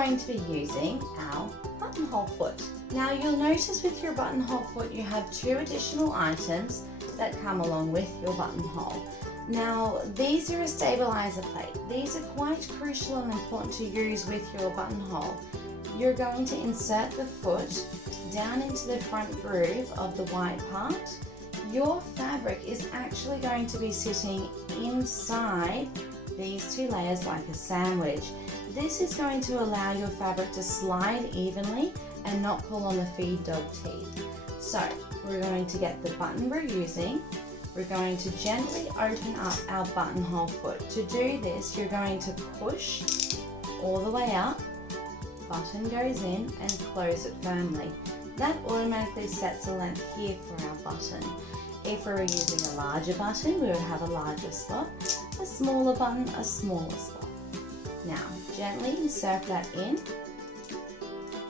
going to be using our buttonhole foot. Now you'll notice with your buttonhole foot you have two additional items that come along with your buttonhole. Now these are a stabilizer plate. These are quite crucial and important to use with your buttonhole. You're going to insert the foot down into the front groove of the white part. Your fabric is actually going to be sitting inside these two layers like a sandwich. This is going to allow your fabric to slide evenly and not pull on the feed dog teeth. So we're going to get the button we're using. We're going to gently open up our buttonhole foot. To do this, you're going to push all the way up, button goes in, and close it firmly. That automatically sets a length here for our button. If we were using a larger button, we would have a larger slot, a smaller button, a smaller slot. Now, gently insert that in,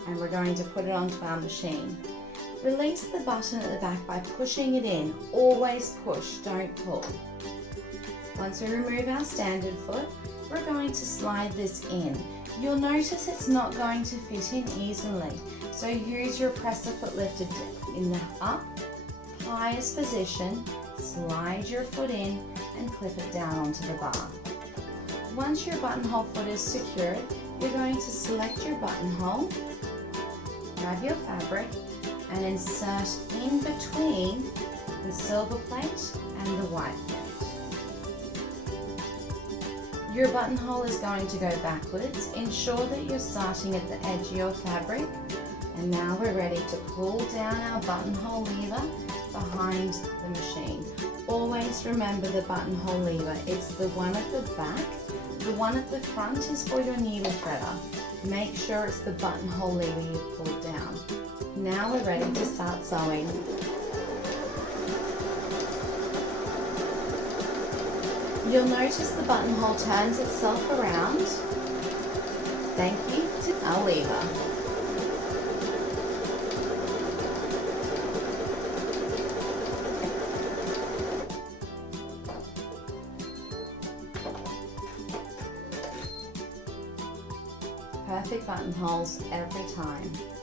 and we're going to put it onto our machine. Release the button at the back by pushing it in. Always push, don't pull. Once we remove our standard foot, we're going to slide this in. You'll notice it's not going to fit in easily, so use your presser foot lifted in the up, highest position, slide your foot in and clip it down onto the bar. Once your buttonhole foot is secured, you're going to select your buttonhole, grab your fabric and insert in between the silver plate and the white plate. Your buttonhole is going to go backwards. Ensure that you're starting at the edge of your fabric. And now we're ready to pull down our buttonhole lever behind the machine. Always remember the buttonhole lever. It's the one at the back. The one at the front is for your needle threader. Make sure it's the buttonhole lever you've pulled down. Now we're ready to start sewing. You'll notice the buttonhole turns itself around. Thank you to our lever. Perfect buttonholes every time.